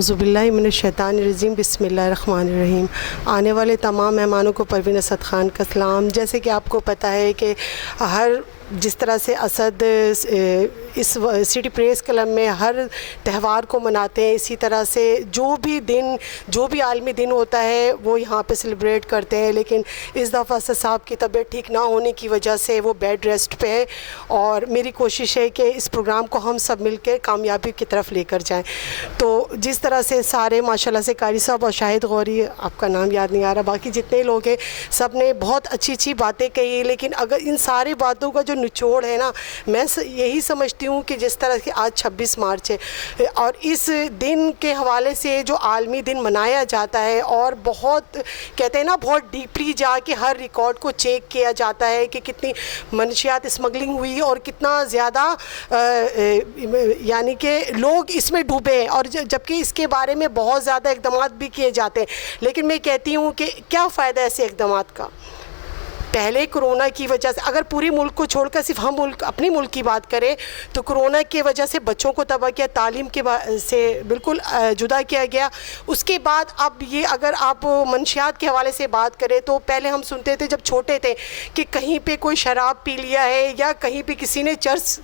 اعوذ باللہ من الشیطان الرجیم، بسم اللہ الرحمن الرحیم۔ آنے والے تمام مہمانوں کو پروین اسد خان کا سلام۔ جیسے کہ آپ کو پتہ ہے کہ جس طرح سے اسد اس سٹی پریس کلب میں ہر تہوار کو مناتے ہیں، اسی طرح سے جو بھی عالمی دن ہوتا ہے وہ یہاں پہ سیلیبریٹ کرتے ہیں، لیکن اس دفعہ اسد صاحب کی طبیعت ٹھیک نہ ہونے کی وجہ سے وہ بیڈ ریسٹ پہ ہے، اور میری کوشش ہے کہ اس پروگرام کو ہم سب مل کے کامیابی کی طرف لے کر جائیں۔ تو جس طرح سے سارے ماشاءاللہ سے قاری صاحب اور شاہد غوری، آپ کا نام یاد نہیں آ رہا، باقی جتنے لوگ ہیں سب نے بہت اچھی اچھی باتیں کہی، لیکن اگر ان ساری باتوں کا جو نچوڑ ہے نا، میں یہی سمجھتی ہوں کہ جس طرح کہ آج 26 مارچ ہے اور اس دن کے حوالے سے جو عالمی دن منایا جاتا ہے، اور بہت کہتے ہیں نا بہت ڈیپلی جا کے ہر ریکارڈ کو چیک کیا جاتا ہے کہ کتنی منشیات اسمگلنگ ہوئی اور کتنا زیادہ یعنی کہ لوگ اس میں ڈوبے ہیں، اور جبکہ اس کے بارے میں بہت زیادہ اقدامات بھی کیے جاتے ہیں، لیکن میں کہتی ہوں کہ کیا فائدہ ایسے اقدامات کا؟ پہلے کرونا کی وجہ سے اگر پوری ملک کو چھوڑ کر صرف ہم اپنی ملک کی بات کریں تو کرونا کی وجہ سے بچوں کو تباہ کیا، تعلیم کے سے بالکل جدا کیا گیا۔ اس کے بعد اب یہ اگر آپ منشیات کے حوالے سے بات کریں تو پہلے ہم سنتے تھے جب چھوٹے تھے کہ کہیں پہ کوئی شراب پی لیا ہے یا کہیں پہ کسی نے چرس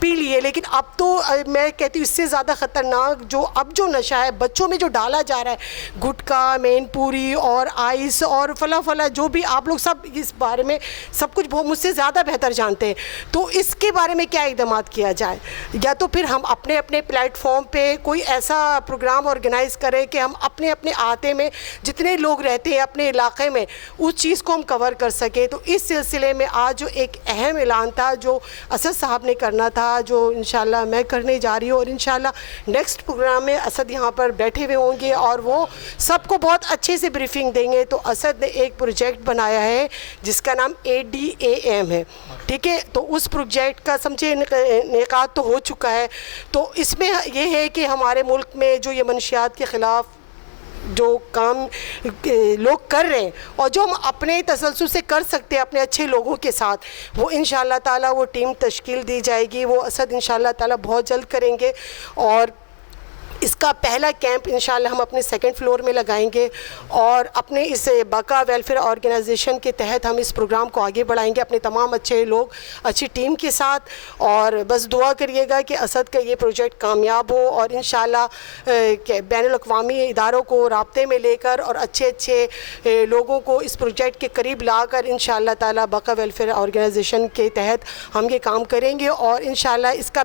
پی لی ہے، لیکن اب تو میں کہتی ہوں اس سے زیادہ خطرناک جو نشہ ہے بچوں میں جو ڈالا جا رہا ہے، گٹکا، مین پوری اور آئس اور فلاں جو بھی آپ لوگ سب اس بارے میں سب کچھ مجھ سے زیادہ بہتر جانتے ہیں، تو اس کے بارے میں کیا اقدامات کیا جائے؟ یا تو پھر ہم اپنے پلیٹ فارم پہ کوئی ایسا پروگرام آرگنائز کریں کہ ہم اپنے احاطے میں جتنے لوگ رہتے ہیں اپنے علاقے میں اس چیز کو ہم کور کر سکیں۔ تو اس سلسلے میں آج جو ایک اہم اعلان تھا جو اسد صاحب نے کرنا تھا، جو انشاءاللہ میں کرنے جا رہی ہوں، اور انشاءاللہ نیکسٹ پروگرام میں اسد یہاں پر بیٹھے ہوئے ہوں گے اور وہ سب کو بہت اچھے سے بریفنگ دیں گے۔ تو اسد نے ایک پروجیکٹ بنایا ہے جس کا نام ADAM ہے، ٹھیک ہے؟ تو اس پروجیکٹ کا سمجھے انعقاد تو ہو چکا ہے۔ تو اس میں یہ ہے کہ ہمارے ملک میں جو یہ منشیات کے خلاف جو کام لوگ کر رہے ہیں اور جو ہم اپنے تسلسل سے کر سکتے ہیں اپنے اچھے لوگوں کے ساتھ، وہ انشاءاللہ تعالیٰ وہ ٹیم تشکیل دی جائے گی، وہ اسد انشاءاللہ تعالیٰ بہت جلد کریں گے، اور اس کا پہلا کیمپ انشاءاللہ ہم اپنے 2nd فلور میں لگائیں گے، اور اپنے اس بقا ویلفیئر آرگنائزیشن کے تحت ہم اس پروگرام کو آگے بڑھائیں گے اپنے تمام اچھے لوگ اچھی ٹیم کے ساتھ۔ اور بس دعا کریے گا کہ اسد کا یہ پروجیکٹ کامیاب ہو، اور انشاءاللہ بین الاقوامی اداروں کو رابطے میں لے کر اور اچھے لوگوں کو اس پروجیکٹ کے قریب لا کر انشاءاللہ تعالیٰ بقا ویلفیئر آرگنائزیشن کے تحت ہم یہ کام کریں گے، اور انشاءاللہ اس کا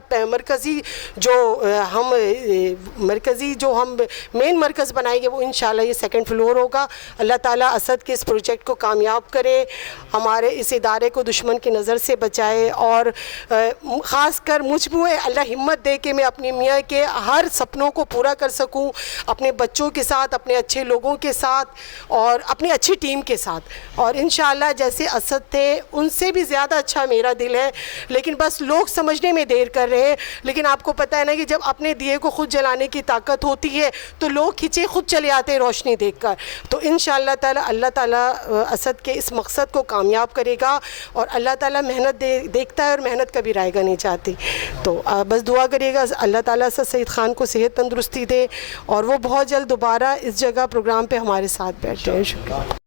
مرکزی جو ہم مین مرکز بنائیں گے وہ انشاءاللہ یہ 2nd فلور ہوگا۔ اللہ تعالیٰ اسد کے اس پروجیکٹ کو کامیاب کرے، ہمارے اس ادارے کو دشمن کی نظر سے بچائے، اور خاص کر مجھ میں اللہ ہمت دے کہ میں اپنی میاں کے ہر سپنوں کو پورا کر سکوں، اپنے بچوں کے ساتھ، اپنے اچھے لوگوں کے ساتھ، اور اپنی اچھی ٹیم کے ساتھ۔ اور انشاءاللہ جیسے اسد تھے ان سے بھی زیادہ اچھا میرا دل ہے، لیکن بس لوگ سمجھنے میں دیر کر رہے ہیں۔ لیکن آپ کو پتہ ہے نا کہ جب اپنے دیے کو خود جلانے کی طاقت ہوتی ہے تو لوگ کھچے خود چلے آتے ہیں روشنی دیکھ کر۔ تو انشاءاللہ تعالی اللہ تعالیٰ اسد کے اس مقصد کو کامیاب کرے گا، اور اللہ تعالیٰ محنت دیکھتا ہے اور محنت کبھی رائے گا نہیں چاہتی۔ تو بس دعا کریے گا اللہ تعالیٰ اسد سعید خان کو صحت تندرستی دے، اور وہ بہت جلد دوبارہ اس جگہ پروگرام پہ ہمارے ساتھ بیٹھے ہیں۔ شکریہ۔